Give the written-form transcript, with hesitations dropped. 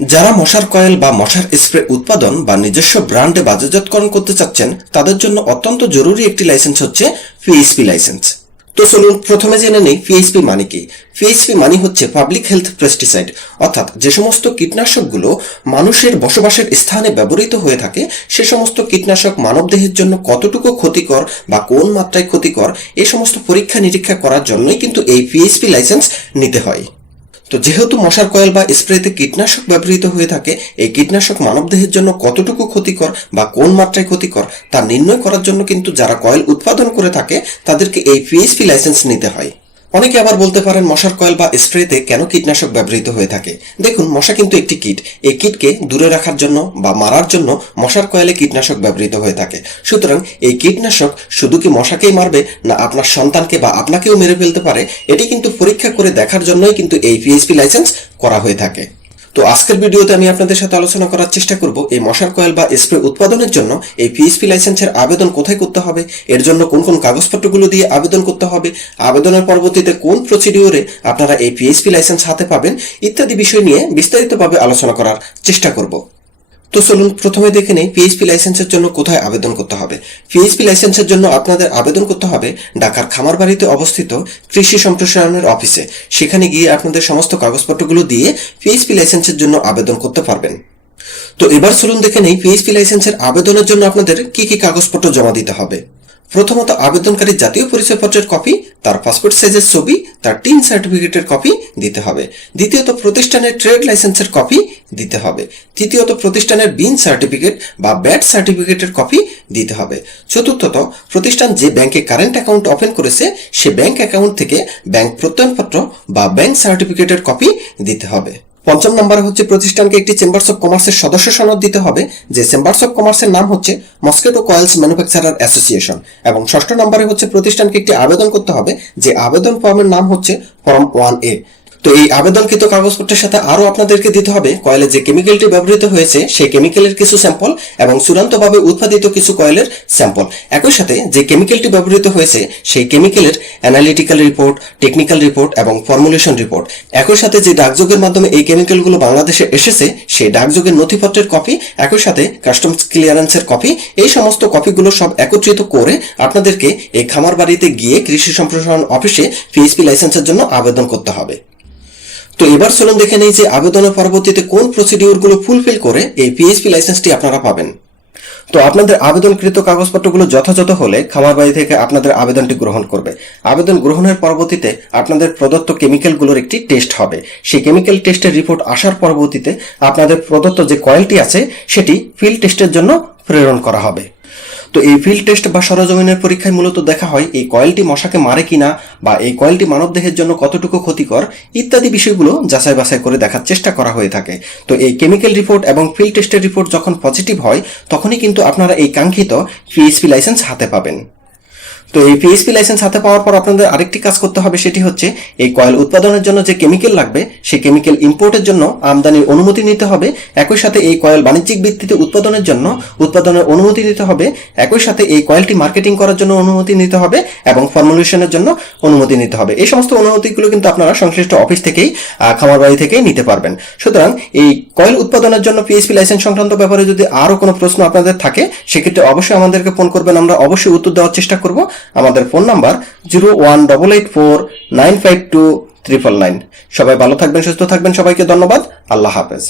যারা মশার কয়েল বা মশার স্প্রে উৎপাদন বা নিজস্ব ব্র্যান্ডে বাজারজাতকরণ করতে চাচ্ছেন তাদের জন্য অত্যন্ত জরুরি একটি লাইসেন্স হচ্ছে পিএইচপি লাইসেন্স। তো চলুন প্রথমে জেনে নেই পিএইচপি মানে কি। পিএইচপি মানে হচ্ছে পাবলিক হেলথ পেস্টিসাইড, অর্থাৎ যে সমস্ত কীটনাশকগুলো মানুষের বসবাসের স্থানে ব্যবহৃত হয়ে থাকে সে সমস্ত কীটনাশক মানবদেহের জন্য কতটুকু ক্ষতিকর বা কোন মাত্রায় ক্ষতিকর এই সমস্ত পরীক্ষা নিরীক্ষা করার জন্যই কিন্তু এই পিএইচপি লাইসেন্স নিতে হয়। তো যেহেতু মশার কয়েল বা স্প্রেতে কীটনাশক ব্যবহৃত হয়ে থাকে, এই কীটনাশক মানবদেহের জন্য কতটুকু ক্ষতিকর বা কোন মাত্রায় ক্ষতিকর তা নির্ণয় করার জন্য কিন্তু যারা কয়েল উৎপাদন করে থাকে তাদেরকে এই পিএইচপি লাইসেন্স নিতে হয়। অনেকে আবার বলতে পারেন মশার কয়েল বা স্প্রেতে কেন কীটনাশক ব্যবহৃত হয়ে থাকে। দেখুন, মশা কিন্তু একটি কীট। এই কীটকে দূরে রাখার জন্য বা মারার জন্য মশার কয়েলে কীটনাশক ব্যবহৃত হয়ে থাকে। সুতরাং এই কীটনাশক শুধু কি মশাকেই মারবে না আপনার সন্তানকে বা আপনাকেও মেরে ফেলতে পারে, এটি কিন্তু পরীক্ষা করে দেখার জন্যই কিন্তু এই পিএইচপি লাইসেন্স করা হয়ে থাকে। তো আজকের ভিডিওতে আমি আপনাদের সাথে আলোচনা করার চেষ্টা করব এই মশার কয়েল বা স্প্রে উৎপাদনের জন্য এই পিএইচপি লাইসেন্সের আবেদন কোথায় করতে হবে, এর জন্য কোন কোন কাগজপত্রগুলো দিয়ে আবেদন করতে হবে, আবেদনের পরবর্তীতে কোন প্রসিডিওরে আপনারা এই পিএইচপি লাইসেন্স হাতে পাবেন ইত্যাদি বিষয় নিয়ে বিস্তারিতভাবে আলোচনা করার চেষ্টা করব। তো চলুন প্রথমে দেখে নেই পিএইচপি লাইসেন্সের জন্য কোথায় আবেদন করতে হবে। পিএইচপি লাইসেন্সের জন্য আপনাদের আবেদন করতে হবে ঢাকার খামারবাড়িতে অবস্থিত কৃষি সম্প্রসারণের অফিসে। সেখানে গিয়ে আপনাদের সমস্ত কাগজপত্রগুলো দিয়ে পিএইচপি লাইসেন্সের জন্য আবেদন করতে পারবেন। তো এবার চলুন দেখে নেই পিএইচপি লাইসেন্সের আবেদনের জন্য আপনাদের কি কি কাগজপত্র জমা দিতে হবে। প্রথমত আবেদনকারীর জাতীয় পরিচয়পত্রের কপি, তার পাসপোর্ট সাইজের ছবি, তার টিন সার্টিফিকেটের কপি দিতে হবে। দ্বিতীয়ত প্রতিষ্ঠানের ট্রেড লাইসেন্সের কপি দিতে হবে। তৃতীয়ত প্রতিষ্ঠানের বিন সার্টিফিকেট বা ব্যাট সার্টিফিকেটের কপি দিতে হবে। চতুর্থত প্রতিষ্ঠান যে ব্যাংকে কারেন্ট অ্যাকাউন্ট ওপেন করেছে সে ব্যাংক অ্যাকাউন্ট থেকে ব্যাংক প্রত্যয়নপত্র বা ব্যাংক সার্টিফিকেটের কপি দিতে হবে। পঞ্চম নম্বরে হচ্ছে প্রতিষ্ঠানকে একটি চেম্বার্স অফ কমার্সের সদস্য সনদ দিতে হবে, যে চেম্বার্স অফ কমার্সের নাম হচ্ছে মসকিটো কয়েলস ম্যানুফ্যাকচারার অ্যাসোসিয়েশন। এবং ষষ্ঠ নম্বরে হচ্ছে প্রতিষ্ঠানকে একটি আবেদন করতে হবে, যে আবেদন ফর্মের নাম হচ্ছে ফর্ম 1A। তো এই আবেদনকৃত কাগজপত্রের সাথে আরো আপনাদেরকে দিতে হবে কয়েলে যে কেমিক্যালটি ব্যবহৃত হয়েছে সেই কেমিক্যালের কিছু স্যাম্পল এবং চূড়ান্তভাবে উৎপাদিত কিছু কয়েলের স্যাম্পল। একই সাথে যে কেমিক্যালটি ব্যবহৃত হয়েছে সেই কেমিক্যালের অ্যানালিটিক্যাল রিপোর্ট, টেকনিক্যাল রিপোর্ট এবং ফর্মুলেশন রিপোর্ট। একই সাথে যে ডাকযোগের মাধ্যমে এই কেমিক্যালগুলো বাংলাদেশে এসেছে সেই ডাকযোগের নথিপত্রের কপি, একই সাথে কাস্টমস ক্লিয়ারেন্সের কপি। এই সমস্ত কপিগুলো সব একত্রিত করে আপনাদেরকে এই খামারবাড়িতে গিয়ে কৃষি সম্প্রসারণ অফিসে পিএইচপি লাইসেন্সের জন্য আবেদন করতে হবে। তো এবার চলুন দেখে নেই যে আবেদনের পরবর্তীতে কোন প্রসিডিওরগুলো ফুলফিল করে এই পিএইচপি লাইসেন্সটি আপনারা পাবেন। তো আপনাদের আবেদনকৃত কাগজপত্রগুলো যথাযথ হলে খামারবাড়ি থেকে আপনাদের আবেদনটি গ্রহণ করবে। আবেদন গ্রহণের পরবর্তীতে আপনাদের প্রদত্ত কেমিক্যালগুলোর একটি টেস্ট হবে। সেই কেমিক্যাল টেস্টের রিপোর্ট আসার পরবর্তীতে আপনাদের প্রদত্ত যে কয়েলটি আছে সেটি ফিল্ড টেস্টের জন্য প্রেরণ করা হবে। তো এই ফিল্ড টেস্ট বা সরজমিনের পরীক্ষায় মূলত দেখা হয় এই কয়েলটি মশাকে মারে কিনা বা এই কয়েলটি মানবদেহের জন্য কতটুকু ক্ষতিকর ইত্যাদি বিষয়গুলো যাচাই বাছাই করে দেখার চেষ্টা করা হয়ে থাকে। তো এই কেমিক্যাল রিপোর্ট এবং ফিল্ড টেস্টের রিপোর্ট যখন পজিটিভ হয় তখনই কিন্তু আপনারা এই কাঙ্ক্ষিত পিএইচপি লাইসেন্স হাতে পাবেন। তো এই পিএইচপি লাইসেন্স হাতে পাওয়ার পর আপনাদের আরেকটি কাজ করতে হবে, সেটি হচ্ছে এই কয়েল উৎপাদনের জন্য যে কেমিক্যাল লাগবে সেই কেমিক্যাল ইম্পোর্টের জন্য আমদানির অনুমতি নিতে হবে। একই সাথে এই কয়েল বাণিজ্যিক ভিত্তিতে উৎপাদনের জন্য উৎপাদনের অনুমতি নিতে হবে। একই সাথে এই কয়েলটি মার্কেটিং করার জন্য অনুমতি নিতে হবে এবং ফর্মুলেশনের জন্য অনুমতি নিতে হবে। এই সমস্ত অনুমতিগুলো কিন্তু আপনারা সংশ্লিষ্ট অফিস থেকেই খামারবাড়ি থেকেই নিতে পারবেন। সুতরাং এই কয়েল উৎপাদনের জন্য পিএইচপি লাইসেন্স সংক্রান্ত ব্যাপারে যদি আরো কোনো প্রশ্ন আপনাদের থাকে সেক্ষেত্রে অবশ্যই আমাদেরকে ফোন করবেন, আমরা অবশ্যই উত্তর দেওয়ার চেষ্টা করব। আমাদের ফোন নাম্বার 01884952399। সবাই ভালো থাকবেন, সুস্থ থাকবেন। সবাইকে ধন্যবাদ। আল্লাহ হাফেজ।